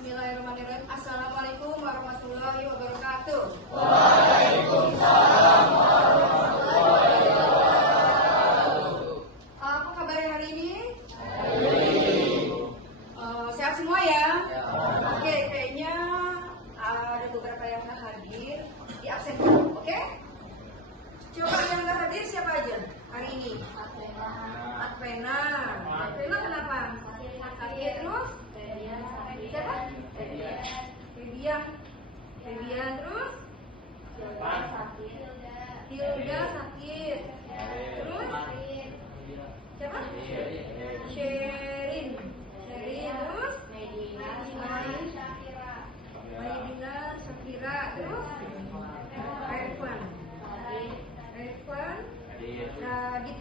Bismillahirrahmanirrahim. Assalamualaikum warahmatullahi wabarakatuh. Waalaikumsalam warahmatullahi wabarakatuh. Apa kabar hari ini? Baik. Sehat semua ya? Ya. Oke, kayaknya ada beberapa yang nggak hadir di absen dulu, oke? Coba yang nggak hadir siapa aja hari ini? Advena. Advena kenapa? Sakit terus? Siapa? Febian. Febian terus? Hilda sakit. Terus? Siapa? Sherin. Sherin terus? Medina, Shakira. Terus? Revan. Radit.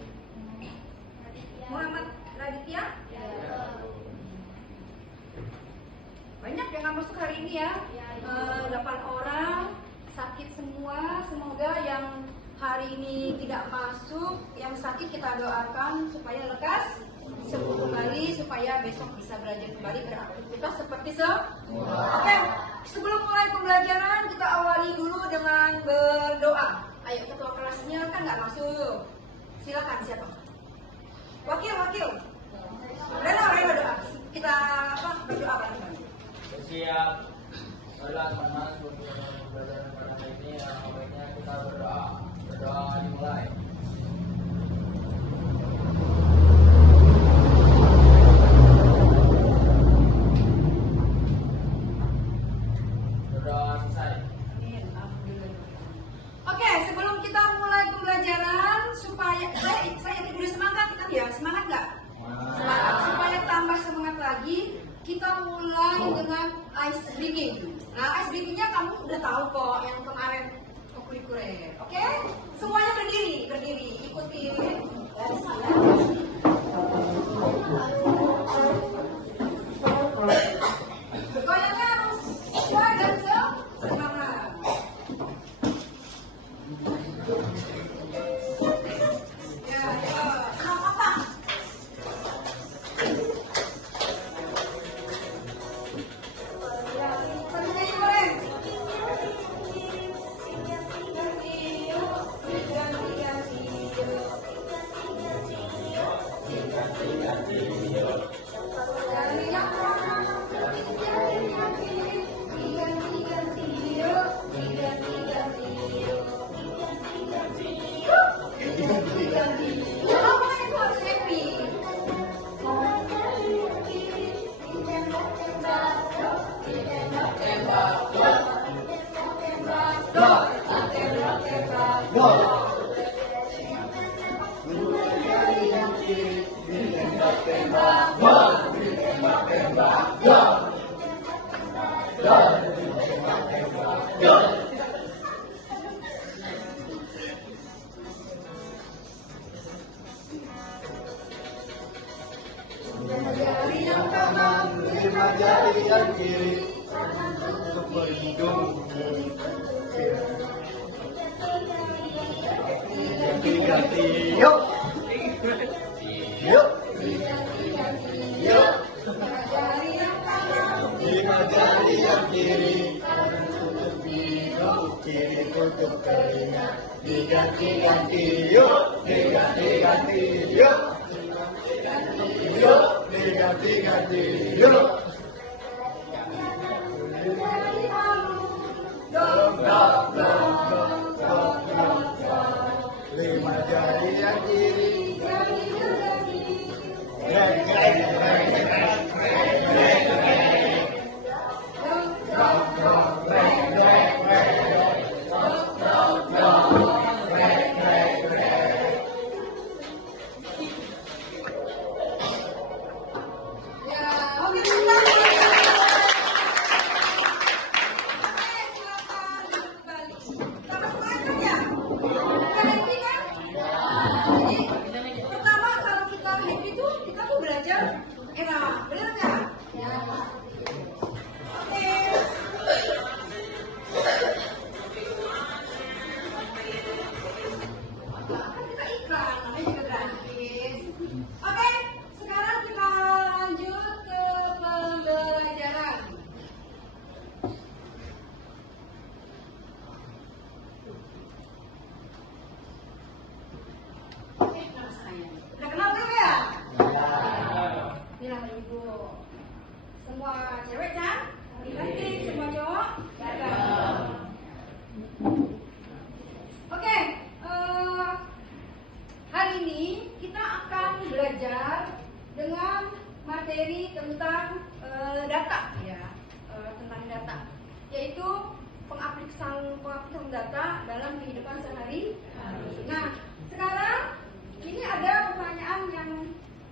Muhammad Raditya. Banyak yang nggak masuk hari ini ya. 8 orang sakit semua. Semoga yang hari ini tidak masuk, yang sakit kita doakan supaya lekas sembuh kembali, supaya besok bisa belajar kembali beraktivitas seperti semula. Oke, sebelum mulai pembelajaran kita awali dulu dengan berdoa. Ayo, ketua kelasnya kan nggak masuk. Silakan siapa? Wakil. Rela doa. Kita berdoa bareng-bareng. Siap. Baiklah teman-teman, sebelum pembelajaran pada hari ini, baiknya kita berdoa. Berdoa dimulai. Berdoa selesai. Oke, sebelum kita mulai pembelajaran, supaya saya dulu semangat kan ya, semangat nggak? Semangat. Supaya tambah semangat lagi, kita mulai dengan ice breathing. Nah, ice breathingnya kamu udah tahu kok yang kemarin kurikuler. Oke, semuanya berdiri, ikuti dari saya. Goyangnya harus kuat dan semangat. Ya, apa? Jari yang kanan, 5 jari yang kiri, untuk berhidung. Ganti-ganti, yuk. Yuk. Yuk. 5 jari yang kiri, untuk hidung, kiri untuk telinga. Diganti-ganti, yuk. Diganti-ganti, yuk. Yuk, diganti-ganti, yuk. Dong, dong, dong, dong, dong, dong, dong. 5 jari yang kiri. Reng, reng, reng, reng, reng, reng, reng. Dong, dong, reng, reng, reng. Dong, dong, reng, reng, reng. Ya, oke, semua cewek cantik, semua cowok gagah. Oke, hari ini kita akan belajar dengan materi tentang data, ya, tentang data, yaitu pengaplikasian data dalam kehidupan sehari-hari. Nah, sekarang ini ada pertanyaan yang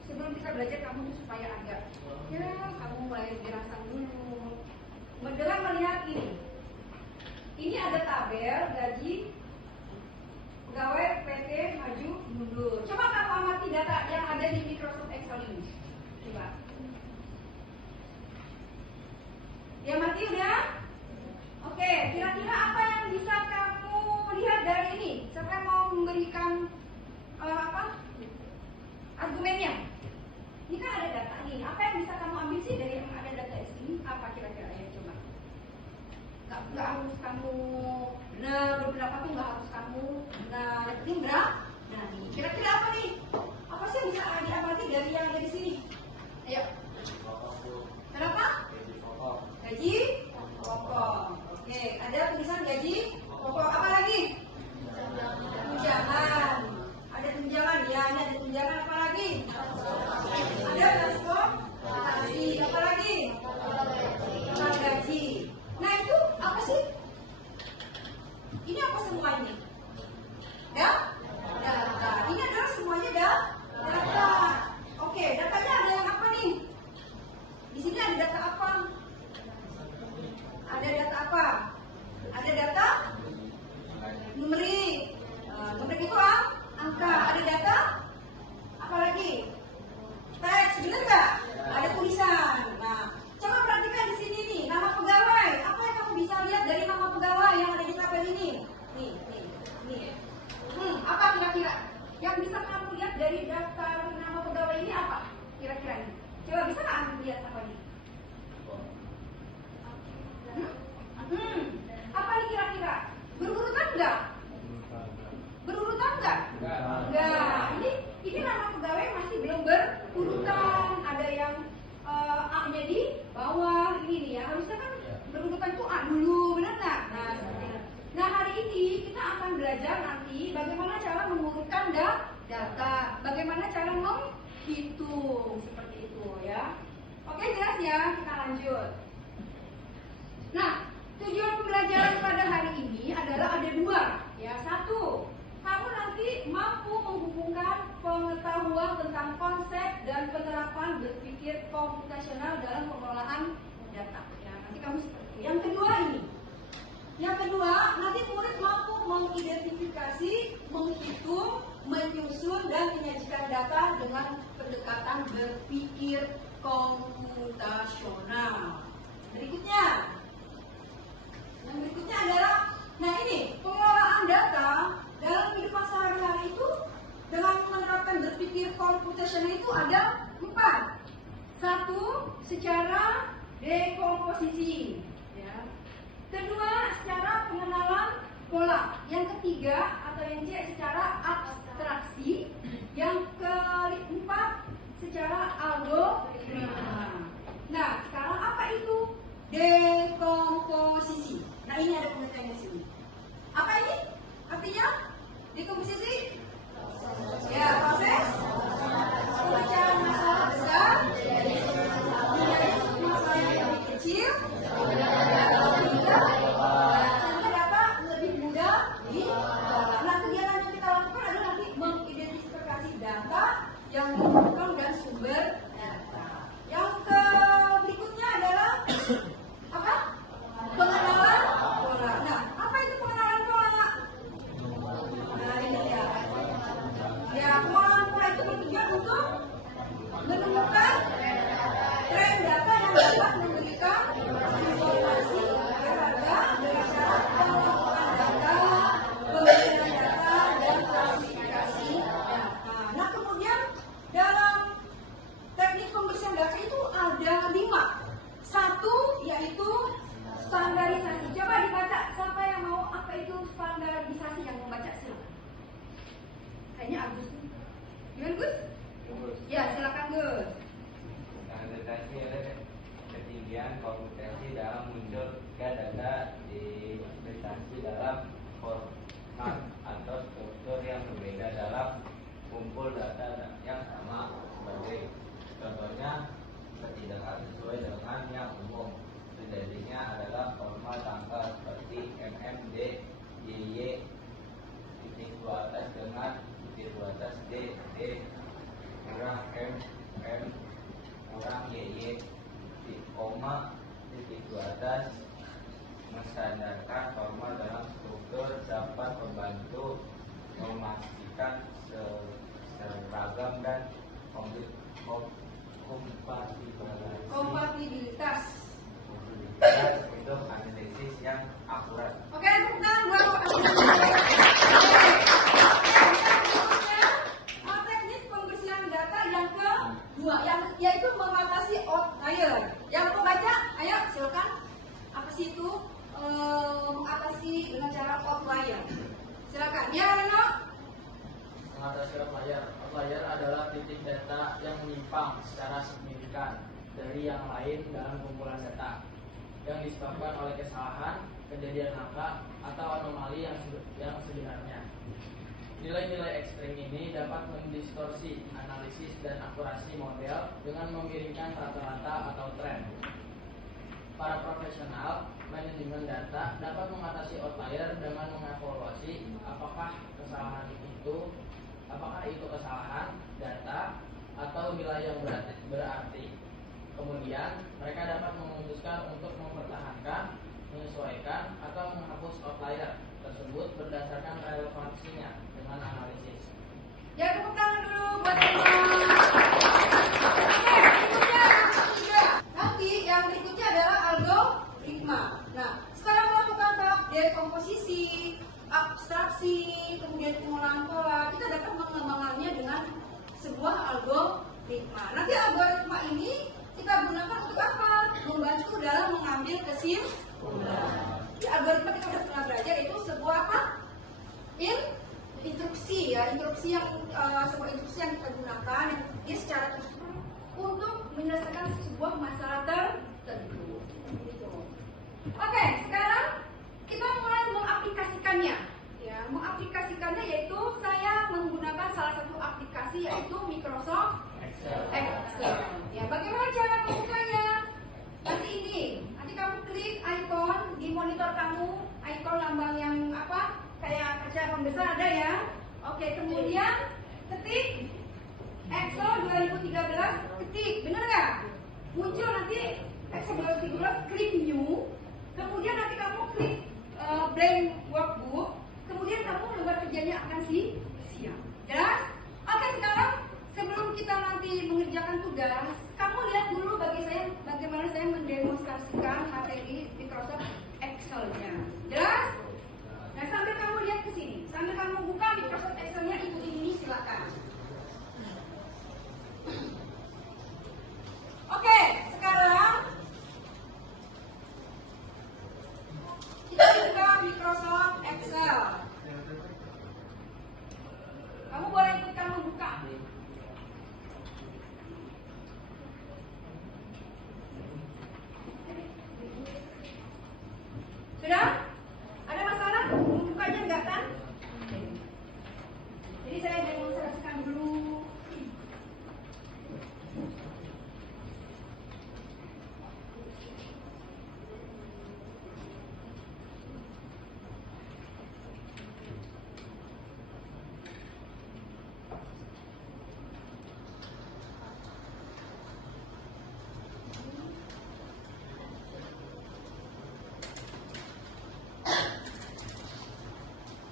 sebelum kita belajar kamu supaya agak, ya, kamu mulai dirangsang dulu. Dengan melihat ini. Ini ada tabel gaji pegawai PT Maju Mundur. Coba kamu amati data yang ada di Microsoft Excel ini. Coba. Ya, mati udah? Oke, kira-kira apa yang bisa kamu lihat dari ini? Siapa yang mau memberikan argumennya? Ini kan ada data nih. Apa yang bisa kamu ambil sih dari yang ada data di sini? Apa kira-kira ya? Coba. Nggak harus kamu benar berapa tuh, nggak harus kamu benar. Yang penting berapa? Nah, nih kira-kira apa nih? Apa sih yang bisa diamati dari yang ada di sini? Ayo. Kenapa? Gaji pokok. Oke, ada tulisan gaji pokok. Apa lagi? Tunjangan. Ada tunjangan, ya. Ini ada tunjangan. Apa lagi? Ada transportasi. Apa lagi? Total gaji. Nah, itu apa sih? Ini apa semua ini? Data. Ini adalah semuanya data. Oke, datanya ada yang apa nih? Di sini ada data apa? Ada data apa? Ada data numerik. Numerik itu angka. Ada data apa lagi? Teks, bener nggak? Ada tulisan. Nah, coba perhatikan di sini nih, nama pegawai. Apa yang kamu bisa lihat dari nama pegawai yang ada di tabel ini? Nih. Apa kira-kira? Yang bisa kamu lihat dari daftar nama pegawai ini apa? Kira-kira nih. Coba bisa nggak kamu lihat apa nih? Apa nih kira-kira? Berurutan nggak? Berurutan nggak? Enggak. Ini nama pegawai masih belum berurutan. Ada yang A-nya di bawah ini nih ya. Harusnya kan berurutan tuh A dulu, benar nggak? Nah, seperti itu. Nah, hari ini kita akan belajar nanti bagaimana cara mengurutkan data, bagaimana cara menghitung seperti itu ya. Oke, jelas ya? Kita lanjut. Nah, tujuan pembelajaran pada hari ini adalah ada dua, ya. Satu, kamu nanti mampu menghubungkan pengetahuan tentang konsep dan penerapan berpikir komputasional dalam pengelolaan data. Ya, nanti kamu seperti itu. Yang kedua ini, nanti murid mampu mengidentifikasi, menghitung, menyusun dan menyajikan data dengan pendekatan berpikir komputasional. Yang berikutnya adalah, nah ini pengelolaan data dalam kehidupan sehari-hari itu dengan menerapkan berpikir komputasional itu ada 4. 1, secara dekomposisi, ya. Kedua, secara pengenalan pola. Yang ketiga atau yang C, secara abstraksi. Yang keempat, secara algoritma. Nah, sekarang apa itu dekomposisi? Nah, ini ada pengertiannya di sini. Apa ini? Artinya dekomposisi? Ya, proses pemecahan masalah besar menjadi masalah yang lebih kecil sehingga data lebih mudah diolah. Nah, kegiatan yang kita lakukan adalah nanti mengidentifikasi data yang dibutuhkan dan sumber data. Yang berikutnya adalah apa? Pengenalan pola. Nah, apa itu pengenalan pola? Nah, ini ya. Ya, pengenalan pola itu bertujuan untuk menemukan tren data yang dapat memberikan informasi berharga dari syarat pengembangan data, pemberian data, dan klasifikasi data. Nah, kemudian dalam teknik pembersihan data itu ada 5. 1 yaitu standarisasi. Coba dibaca. Siapa yang mau apa itu standarisasi yang membaca? Silakan. Kayaknya Agus. Gimana Gus? Ya, silakan Gus. Standarisasi adalah kemudian kompetensi dalam menunjukkan data dipresentasi dalam format atau struktur yang berbeda dalam kumpul data yang sama. Sebagai contohnya, ketidakkan sesuai dengan yang umum. Terjadinya adalah format angka seperti MMD, YY, titik dua atas dengan titik dua atas D kurang M kurang YY, koma, titik dua atas. Menstandarkan format dalam struktur dapat membantu memastikan seragam dan kompatibilitas untuk analisis yang akurat. Oke, tepuk tangan buat teknik pembersihan data yang kedua, yaitu mengatasi outlier. Yang pembaca, ayo silakan. Apa sih itu mengatasi dengan cara outlier? Silakan. Ya, Reno. Mengatasi outlier. Outlier adalah titik data yang menyimpang secara signifikan dari yang lain dalam kumpulan data yang disebabkan oleh kesalahan, kejadian langka, atau anomali yang sebenarnya. Nilai-nilai ekstrim ini dapat mendistorsi analisis dan akurasi model dengan memiringkan rata-rata atau tren. Para profesional manajemen data dapat mengatasi outlier dengan mengevaluasi apakah itu kesalahan data atau nilai yang berarti. Kemudian mereka dapat memutuskan untuk mempertahankan, menyesuaikan, atau menghapus outlier tersebut berdasarkan relevansinya dengan analisis. Ya, tepuk tangan dulu buat teman-teman. Oke, nanti yang berikutnya adalah algoritma. Nah, sekarang melakukan tahap dekomposisi, abstraksi, kemudian pengolahan pola. Kita dapat mengembangkannya dengan sebuah algoritma. Nanti algoritma ini kita gunakan untuk apa? Membantu dalam mengambil kesimpulan. Di algoritma kita sudah pernah belajar itu sebuah apa? Instruksi ya, sebuah instruksi yang kita gunakan dia secara terstruktur untuk menyelesaikan sebuah masalah tertentu. Gitu. Oke, sekarang kita mulai mengaplikasikannya. Ya, mengaplikasikannya yaitu saya menggunakan salah satu aplikasi yaitu Microsoft Excel. Ya, bagaimana cara membukanya? Nanti ini, nanti kamu klik icon di monitor kamu, icon lambang yang apa? Kayak kaca pembesar ada ya. Oke, kemudian ketik Excel 2013, ketik, bener nggak? Muncul nanti Excel 2013, klik new. Kemudian nanti kamu klik blank workbook. Kemudian kamu lembar kerjanya akan siap. Jelas? Oke, sekarang sebelum kita nanti mengerjakan tugas, kamu lihat dulu bagaimana saya mendemonstrasikan materi Microsoft Excel-nya. Jelas? Nah, sambil kamu lihat ke sini, sambil kamu buka Microsoft Excel-nya, ikuti ini silakan. Oke, sekarang kita buka Microsoft Excel. Kamu boleh ikut kamu buka. Sudah? Ada masalah? Membukanya enggak kan? Jadi saya demonstrasikan dulu.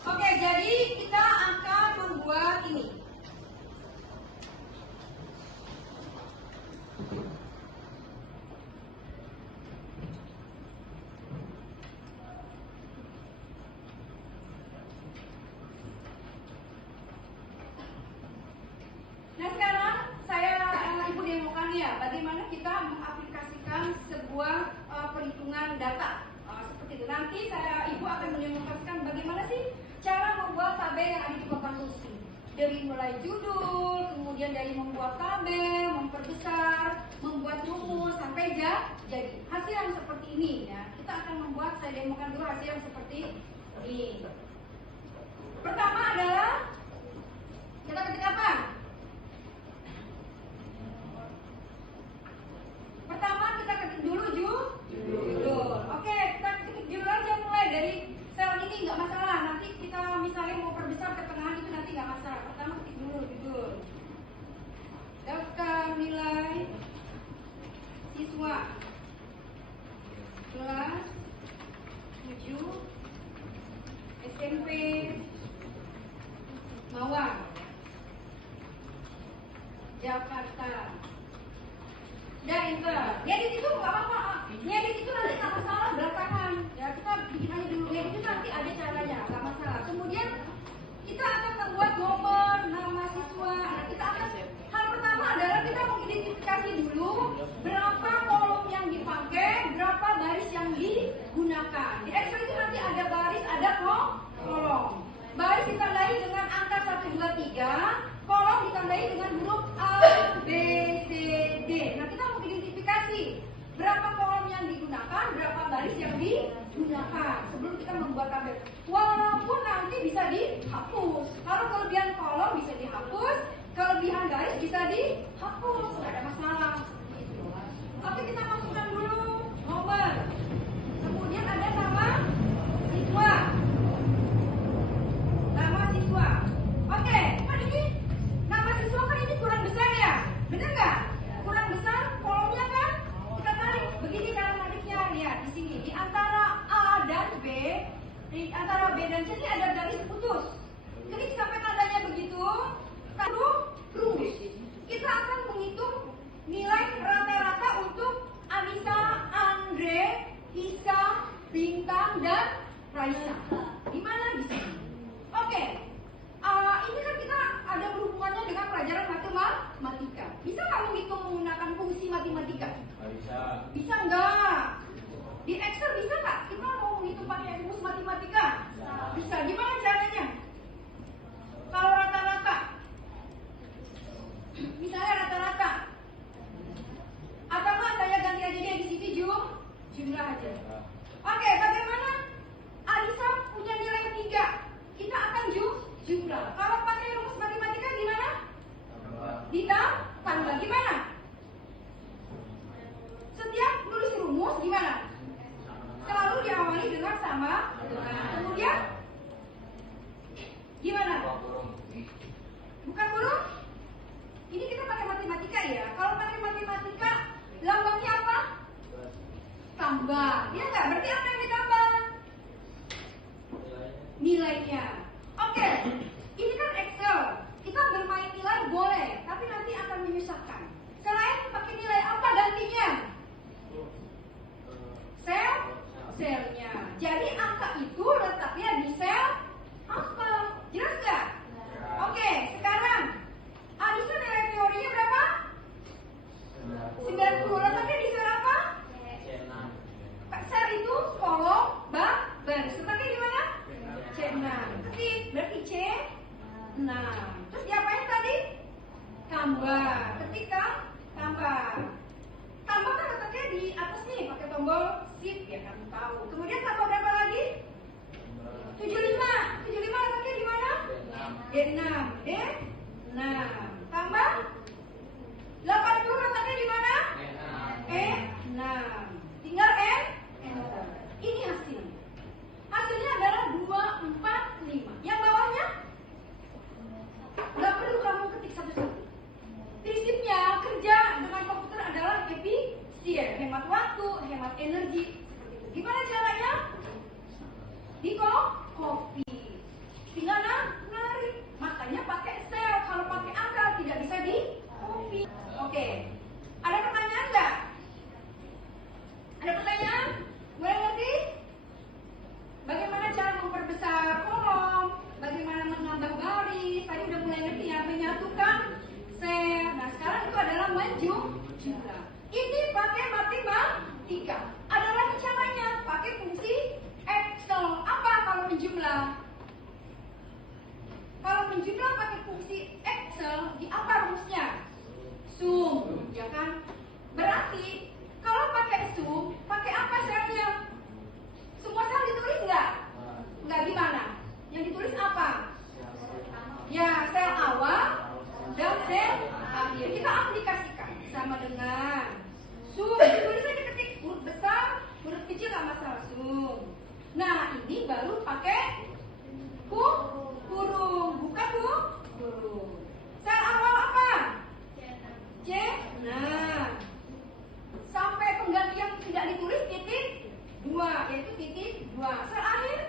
Oke, jadi kita akan membuat ini. Nah, sekarang Ibu demokan ya bagaimana kita mengaplikasikan sebuah perhitungan data. Seperti itu. Nanti Ibu akan mendemonstrasikan bagaimana sih cara membuat tabel yang ada di papan kursi. Dari mulai judul, kemudian dari membuat tabel, memperbesar, membuat rumus sampai jadi. ini ya. Kita akan membuat, saya demokan dulu hasil yang seperti ini. Pertama adalah kita ketik apa? Pertama kita ketik dulu judul. Oke, kita ketik judul aja mulai dari sel ini, nggak masalah. Nanti kita misalnya mau perbesar ke tengah itu nanti nggak masalah. Pertama ketik dulu judul. Daftar nilai siswa kelas 7 SMP Mawar, Jakarta. Ya enter. Ngedit itu nggak apa-apa. Ngedit itu nanti nggak masalah belakangan. Ya kita bikin aja dulu. Ngedit itu nanti ada caranya, nggak masalah. Kemudian kita akan membuat nomor nama siswa. Nah, kita akan hal pertama adalah kita mengidentifikasi dulu berapa kolom yang dipakai, berapa baris yang digunakan. Di Excel itu nanti ada baris, ada kolom. Baris ditandai dengan angka 1, 2, 3. Kolom ditandai dengan huruf A, B, C, D. Nah, kita mau identifikasi berapa kolom yang digunakan, berapa baris yang digunakan sebelum kita membuat tabel. Walaupun nanti bisa dihapus. Kalau kelebihan kolom bisa dihapus, kelebihan baris bisa dihapus, nggak ada masalah. Oke, kita masukkan dulu nomor. Kemudian ada nama siswa. Nama siswa. Oke, kan ini nama siswa kan ini kurang besar ya, bener nggak? Kurang besar kolomnya kan? Kita tarik begini cara nariknya. Lihat di sini di antara A dan B, di antara B dan C ini ada garis putus. Klik sampai tandanya begitu, taruh rumus. Kita akan menghitung nilai rata-rata untuk Anissa, Andre, Isa, Bintang, dan Raisa. Gimana di sini? Oke. Ini kan kita ada berhubungannya dengan pelajaran matematika. Bisa nggak menghitung menggunakan fungsi matematika? Bisa. Bisa nggak? Di Excel bisa nggak? Kita mau menghitung pakai rumus matematika? Bisa. Gimana caranya? Kalau rata-rata, misalnya rata-rata, atau nggak saya ganti aja dia di sini jumlah aja. Oke, bagaimana? Alisa punya nilai 3. Kita akan jumlah. Kalau pakai rumus matematika gimana? Ditambah gimana? Setiap nulis rumus gimana? Selalu diawali dengan sama. Kemudian gimana? Bukan huruf? Ini kita pakai matematika ya. Kalau pakai matematika lambangnya apa? Tambah. Ya nggak? Berarti apa yang ditambah? Nilainya. Oke, ini kan Excel. Kita bermain nilai boleh, tapi nanti akan menyusahkan. Selain pakai nilai apa gantinya? Selnya. Jadi angka itu letaknya di sel apa? Jelas nggak? Oke, sekarang Anissa nilai teorinya berapa? 90. Letaknya di sel apa? Sel itu kolom baris. Letaknya di mana? C6. Ketik, berarti C6. Terus diapain tadi? Tambah. Ketik kan? Tambah. Tambah kan letaknya di atas nih, pakai tombol shift ya kan tahu. Kemudian tambah berapa lagi? 75. 75 letaknya di mana? D6. D6. Tambah 80 letaknya di mana? E6. Tinggal enter. Ini hasilnya. Hasilnya adalah 245. Yang bawahnya nggak perlu kamu ketik satu-satu. Prinsipnya kerja dengan komputer adalah efisien, hemat waktu, hemat energi. Seperti itu. Gimana caranya? Di copy. Tinggal narik. Makanya pakai sel. Kalau pakai angka tidak bisa di copy. Oke. Ada pertanyaan nggak? Ada pertanyaan? 2, yaitu titik 2. Sel akhir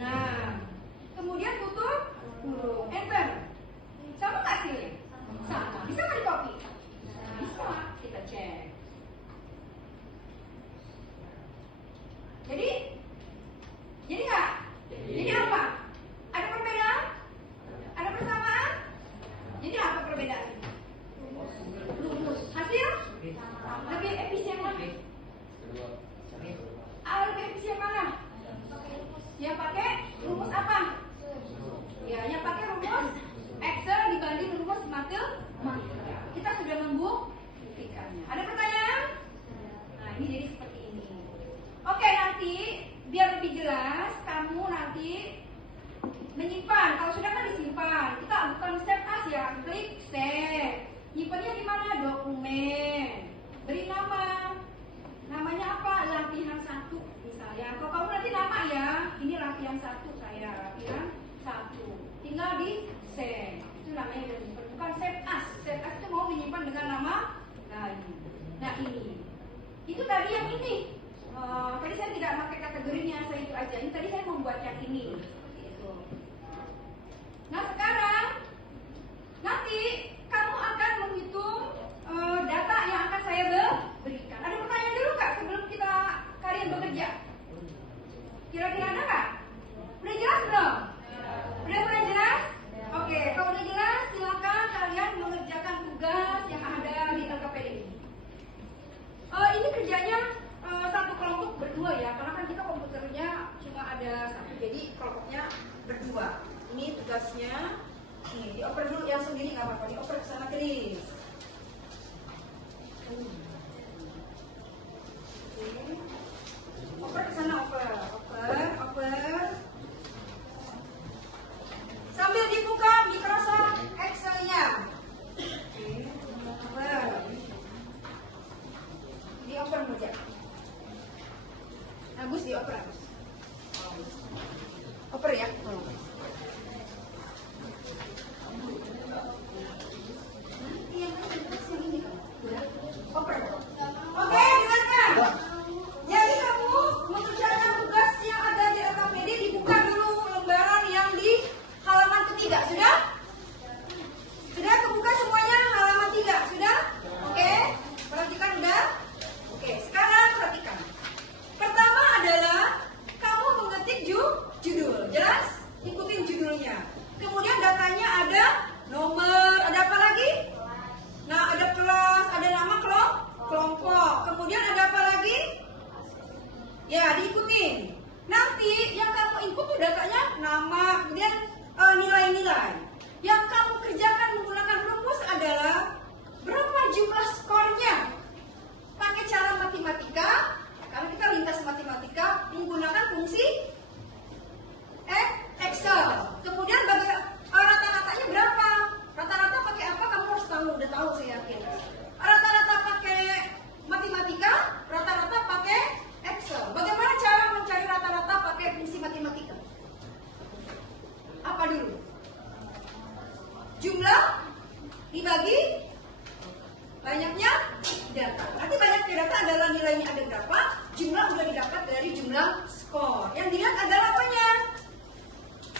nah, kemudian tutup huruf, enter. Sama nggak hasilnya? Sama. Bisa nggak di copy? Bisa. Kita cek. Jadi nggak? Jadi apa? Ada perbedaan? Ada persamaan? Jadi apa perbedaan? Rumus. Hasil? Lebih efisien mana? Lebih efisien mana? Yang pakai rumus apa? Ya, yang pakai rumus Excel dibanding rumus matematika. Kita sudah membuktikannya. Ada pertanyaan? Nah, ini jadi seperti ini. Oke, nanti biar lebih jelas, kamu nanti menyimpan. Kalau sudah kan disimpan. Kita bukan save as ya, klik save. Nyimpannya di mana? Dokumen. Beri nama. Namanya apa? Latihan 1 misalnya. Kalau kamu nanti nama ya, ini latihan 1 saya, latihan 1. Tinggal di save. Itu namanya udah menyimpan. Bukan save as. Save as itu mau menyimpan dengan nama lain. Nah ini. Itu tadi yang ini. Tadi saya tidak pakai kategorinya, saya itu aja. Ini tadi saya membuat yang ini. Seperti itu. Nah sekarang nanti kamu akan menghitung data yang akan saya berikan. Ada pertanyaan dulu kak sebelum kalian bekerja? Kira-kira ada nggak? Udah jelas belum? Udah jelas? Oke, kalau udah jelas silakan kalian mengerjakan tugas yang ada di LKPD ini. Ini kerjanya satu kelompok berdua ya, karena kan kita komputernya cuma ada satu, jadi kelompoknya berdua. Ini tugasnya. Nih, dioper dulu yang sendiri nggak apa-apa, dioper ke sana please. Oper ke sana, oper. Sambil dibuka Microsoft Excel-nya. Oper. Dioper saja. Agus dioper. Oper ya. Oke, dengarkan. Jadi kamu mengerjakan tugas yang ada di LKPD, dibuka dulu lembaran yang di halaman ketiga. Sudah? Sudah kebuka semuanya halaman 3. Sudah? Oke. Perhatikan udah? Oke, sekarang perhatikan. Pertama adalah kamu mengetik judul. Jelas? Ikutin judulnya. Kemudian datanya ada nomor, ada apa lagi? Nah, ada kelas, ada nama kelompok. Kemudian ada apa lagi? Ya, diikutin. Nanti yang kamu input tuh datanya nama, kemudian nilai-nilai. Yang kamu kerjakan menggunakan rumus adalah berapa jumlah skornya. Pakai cara matematika, karena kita lintas matematika menggunakan fungsi Excel. Kemudian rata-ratanya berapa? Rata-rata pakai apa? Kamu harus tahu, udah tahu saya yakin. Rata-rata pakai matematika, rata-rata pakai Excel. Bagaimana cara mencari rata-rata pakai fungsi matematika? Apa dulu? Jumlah dibagi banyaknya data. Nanti banyaknya data adalah nilainya ada berapa, jumlah udah didapat dari jumlah skor. Yang dilihat adalah apanya?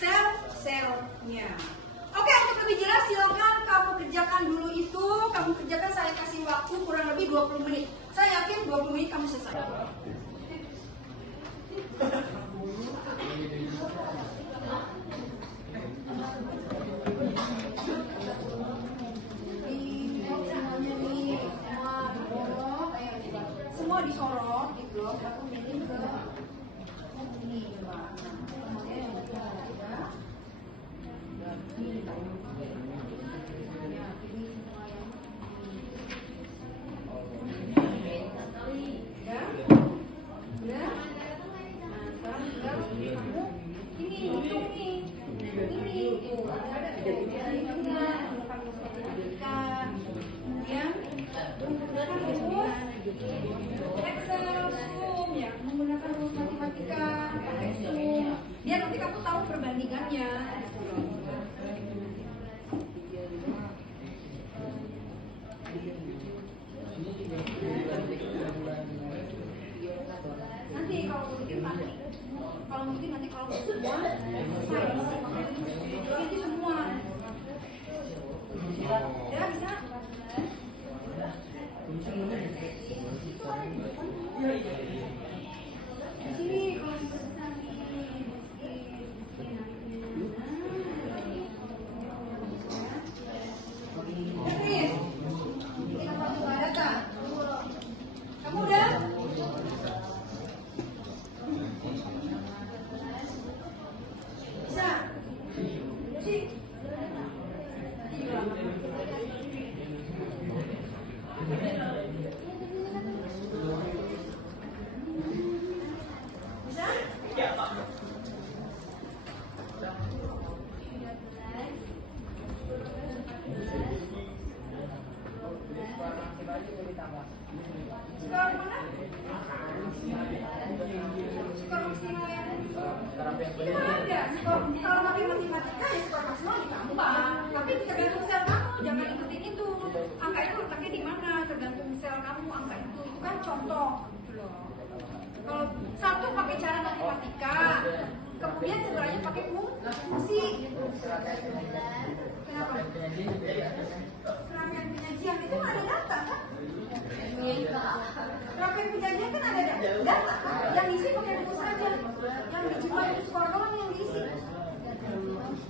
Sel-selnya. Oke, untuk lebih jelas silakan kamu kerjakan dulu itu. Kamu kerjakan, saya kasih waktu kurang lebih 20 menit. Saya yakin 20 menit kamu selesai. Semua disorot, di blok, aku milih ke ini coba. Excel, Zoom ya, menggunakan rumus matematika, pakai Zoom. Kalau mungkin nanti kalau semua selesai isi pakai itu semua. Ya bisa. Sini kalau kamu udah? Bisa? Sih? Bisa? Skor mana? Skor maksimal yang itu ada. Skor kalau pakai matematika ya skor maksimal ditambah. Tapi tergantung sel kamu, jangan ikutin itu. Angka itu letaknya di mana? Tergantung sel kamu angka itu. Itu kan contoh. Gitu loh. Kalau satu pakai cara matematika, kemudian sebelahnya pakai fungsi. Kenapa? Rangkaian penyajian itu ada data kan? Rangkaian penyajian kan ada data kan? Yang diisi pakai rumus saja. Yang dijumlah itu skor doang yang diisi.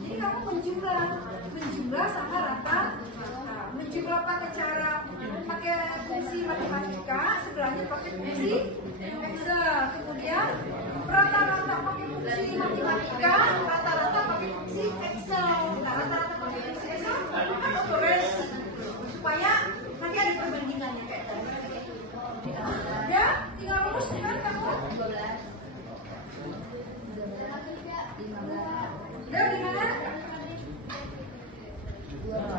Jadi kamu menjumlah sama rata. Menjumlah pakai cara pakai fungsi matematika, sebelahnya pakai fungsi Excel. Kemudian rata-rata pakai fungsi matematika, rata-rata pakai fungsi Excel. Nah, rata-rata pakai fungsi Excel kan otomatis supaya nanti ada perbandingannya kayak tadi. Ya, tinggal lurus kan kamu? Udah di mana? Udah,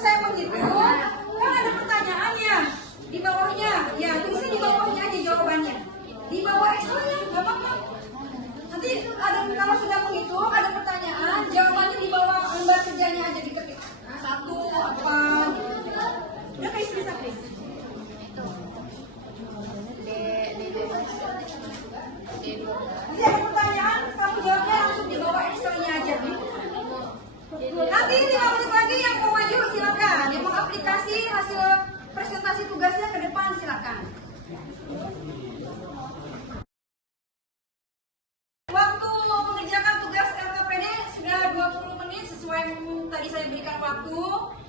saya menghitung, kan ada pertanyaannya di bawahnya. Ya, tulisnya di bawahnya aja jawabannya. Di bawah Excelnya, nggak apa-apa. Nanti ada kalau sudah menghitung, ada pertanyaan, jawabannya di bawah lembar kerjanya aja diketik. Satu apa? Udah Chris bisa Chris. Nanti ada pertanyaan, kamu jawabnya langsung di bawah Excelnya aja. Nanti 5 menit lagi yang mau maju silakan, yang mau aplikasi hasil presentasi tugasnya ke depan silakan. Waktu mengerjakan tugas LKPD sudah 20 menit sesuai yang tadi saya berikan waktu.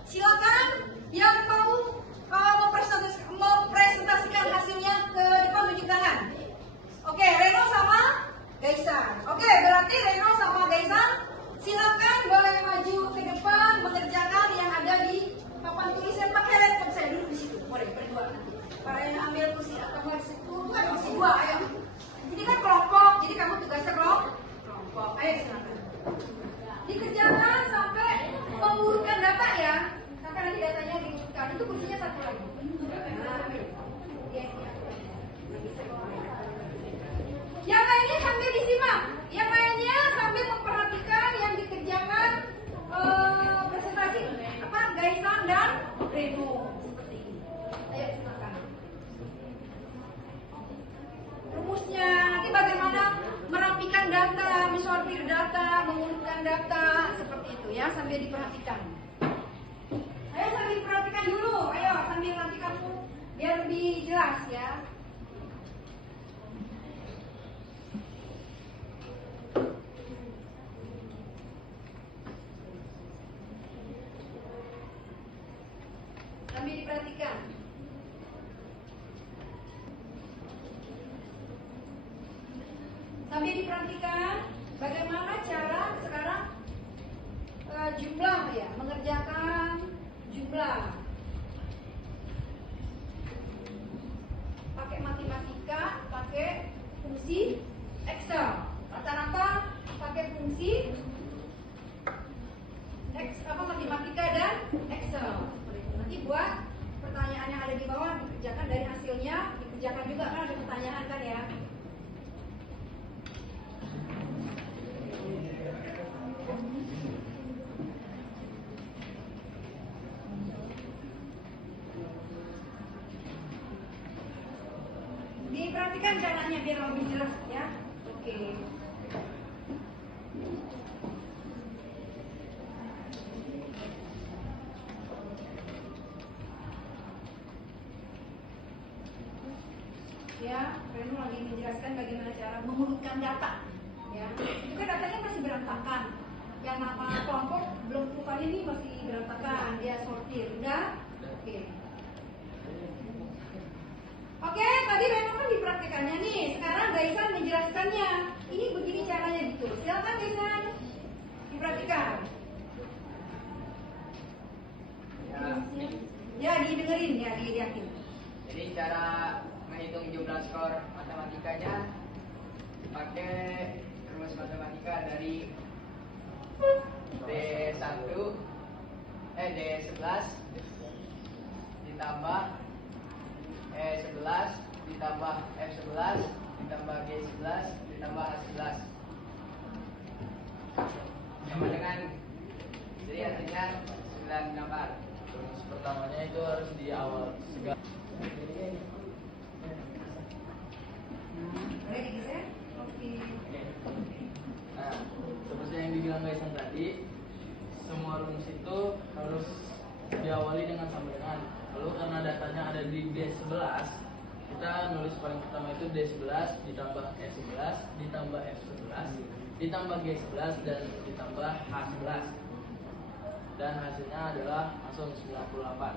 Silakan yang mau presentasikan hasilnya ke depan tunjuk tangan. Oke, Reno sama Gaisan. Oke, berarti Reno sama Gaisan silakan boleh maju ke depan mengerjakan yang ada di papan tulisan. Pakai laptop saya dulu di situ. Boleh berdua nanti. Para yang ambil kursi atau di situ kan masih dua, ayo. Ini kan kelompok, jadi kamu tugasnya kelompok. Ayo silakan. Dikerjakan sampai mengurutkan data ya. Sampai nanti datanya diurutkan. Itu kursinya satu lagi. Yang lainnya sambil disimak. Yang lainnya sambil memperhatikan yang dikerjakan presentasi Gaisan dan Reno seperti ini. Ayo silakan. Rumusnya nanti bagaimana merapikan data, mensortir data, mengurutkan data seperti itu ya, sambil diperhatikan. Ayo sambil diperhatikan dulu, ayo sambil nanti kamu biar lebih jelas ya. Sambil diperhatikan. Sambil diperhatikan bagaimana cara sekarang jumlah ya, mengerjakan jumlah. Pakai matematika, pakai fungsi Excel. Rata-rata pakai fungsi dipraktikkan caranya biar lebih jelas ya. Oke. Ya, Reno lagi menjelaskan bagaimana cara mengurutkan data. Ya, itu kan datanya masih berantakan. Yang nama kelompok belum kali ini masih berantakan. Dia sortir, udah? Oke. Oke, tadi Reno kan dipraktikannya nih. Sekarang Gaisan menjelaskannya. Ini begini caranya gitu. Silakan Gaisan dipraktikan. Ya, didengerin ya, dilihatin. Jadi cara menghitung jumlah skor matematikanya pakai rumus matematika dari D11 ditambah E11 ditambah F11 ditambah G11 ditambah H11 sama dengan, jadi artinya 98. Rumus pertamanya itu harus di awal segala. Boleh digeser? Oke. Nah, seperti yang dibilang Gaisan tadi, semua rumus itu harus diawali dengan sama dengan. Lalu karena datanya ada di D11, kita nulis paling pertama itu D11 ditambah E11 ditambah F11 ditambah G11 dan ditambah H11. Dan hasilnya adalah langsung 98.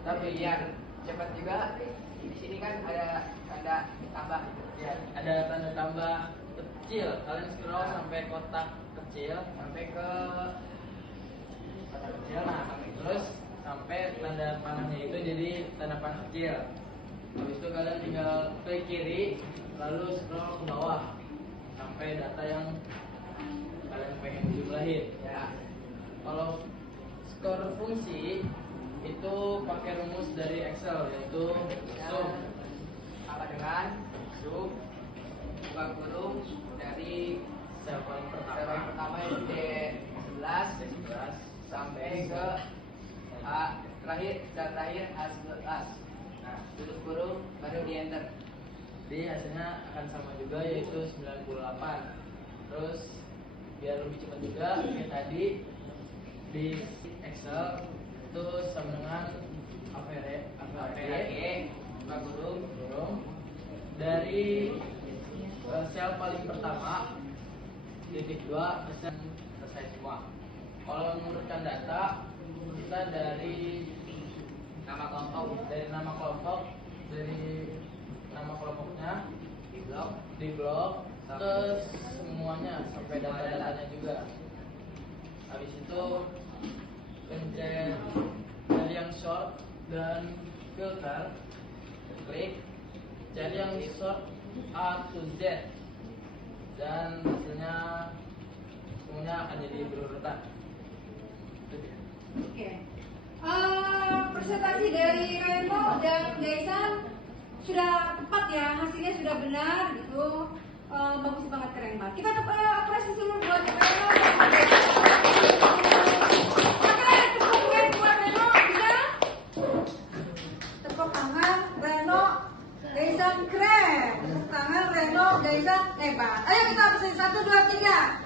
Tapi biar cepat juga, di sini kan ada tanda tambah. Ya, ada tanda tambah kecil. Kalian scroll sampai kotak kecil, sampai ke kotak kecil. Nah, terus sampai tanda panahnya itu jadi tanda panah kecil. Habis itu kalian tinggal klik kiri, lalu scroll ke bawah sampai data yang kalian pengen jumlahin. Ya. Kalau skor fungsi itu pakai rumus dari Excel, yaitu sum sama dengan sum buka kurung dari sel paling pertama itu D11 sampai ke terakhir H11. Nah, tutup kurung baru di enter. Jadi hasilnya akan sama juga, yaitu 98. Terus biar lebih cepat juga kayak tadi di Excel itu sama dengan AVG buka kurung dari sel paling pertama titik 2 selesai semua. Kalau mengurutkan data kita dari nama kelompoknya di blok ke semuanya sampai data-datanya juga. Habis itu pencet cari yang short dan filter, klik cari yang short A to Z, dan hasilnya semuanya akan jadi berurutan. Oke. Presentasi dari Reno dan Gaisan sudah tepat ya, hasilnya sudah benar gitu. Bagus banget, keren banget. Kita apresiasi dulu buat Reno. Oke, tepuk tangan buat Reno, bisa? Tepuk tangan Reno, Gaisan keren. Tepuk tangan Reno, Gaisan hebat. Ayo kita apresiasi 1, 2, 3.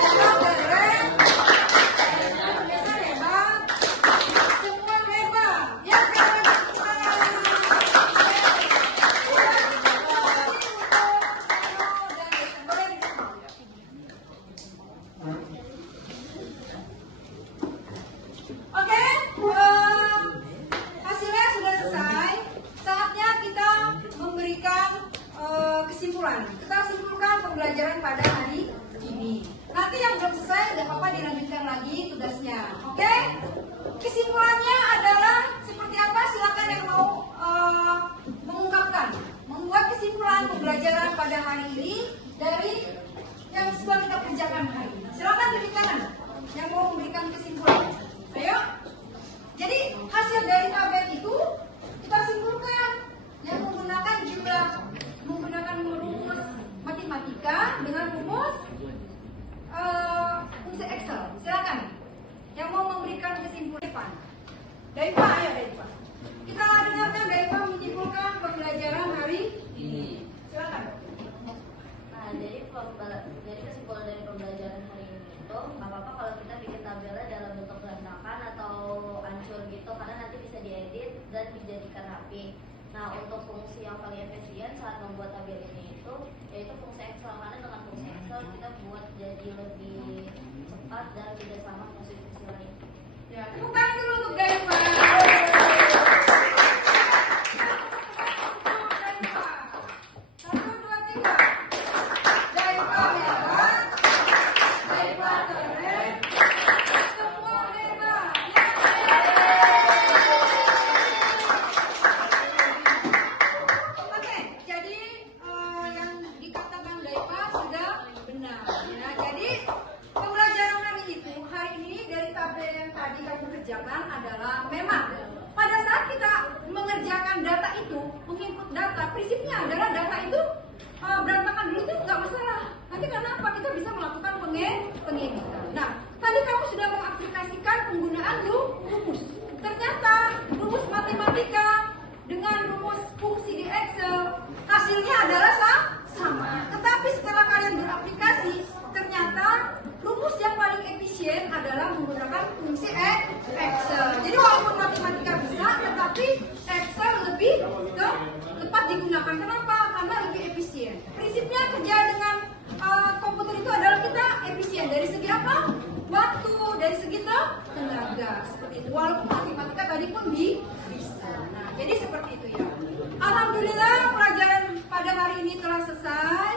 Reno keren. Gaisan hebat. Semua hebat. Ya keren. Oke, hasilnya sudah selesai. Saatnya kita memberikan kesimpulan. Kita simpulkan pembelajaran pada hari ini. Nanti yang belum selesai, tidak apa-apa dilanjutkan lagi tugasnya. Oke? Kesimpulannya adalah seperti apa? Silakan yang mau mengungkapkan, membuat kesimpulan pembelajaran pada hari ini dari yang sudah kita kerjakan hari ini. Silakan beri kanan yang mau memberikan kesimpulan. Ayo. Jadi hasil dari tabel itu kita simpulkan yang menggunakan rumus matematika dengan rumus fungsi Excel. Silakan yang mau memberikan kesimpulan. Daipa, ayo Daipa. Kita dengarkan Daipa menyimpulkan pembelajaran hari ini. bikin tabelnya dalam bentuk berantakan atau hancur gitu, karena nanti bisa diedit dan dijadikan rapi. Nah, untuk fungsi yang paling efisien saat membuat tabel ini itu yaitu fungsi Excel, karena dengan fungsi Excel kita buat jadi lebih cepat dan tidak sama fungsi-fungsi lain. Ya, tepuk tangan dulu untuk Daipa. Satu, dua, tiga. Daipa hebat. Daipa keren. Semua hebat. Oke, jadi yang dikatakan Daipa sudah benar. Ya, jadi pembelajaran hari ini dari tabel yang tadi kamu kerjakan adalah memang pada saat kita mengerjakan data itu, menginput data, prinsipnya adalah data itu berantakan dulu itu nggak masalah. Nanti karena apa? Kita bisa melakukan pengeditan. Nah, tadi kamu sudah mengaplikasikan penggunaan rumus. Ternyata rumus matematika dengan rumus fungsi di Excel hasilnya adalah sama. Tetapi setelah kalian beraplikasi, ternyata rumus yang paling efisien adalah menggunakan fungsi Excel. Jadi walaupun matematika bisa, tetapi Excel lebih tepat digunakan. Kenapa? Karena lebih efisien. Prinsipnya kerja dengan komputer itu adalah kita efisien dari segi apa? Waktu, dari segi tenaga, seperti itu. Walaupun matematika tadi pun bisa. Nah, jadi seperti itu ya. Alhamdulillah pelajaran pada hari ini telah selesai.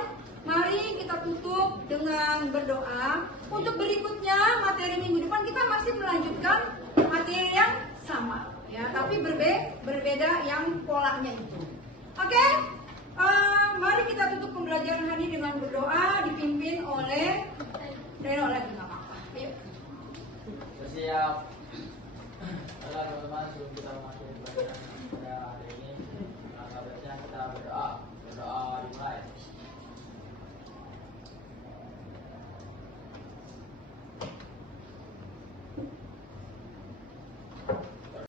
Mari kita tutup dengan berdoa. Untuk berikutnya materi minggu depan kita masih melanjutkan materi yang sama, ya, tapi berbeda yang polanya itu. Oke, mari kita tutup pembelajaran hari ini dengan berdoa dipimpin oleh Reno lagi nggak apa-apa. Ayo. Siap. Teman-teman, sebelum kita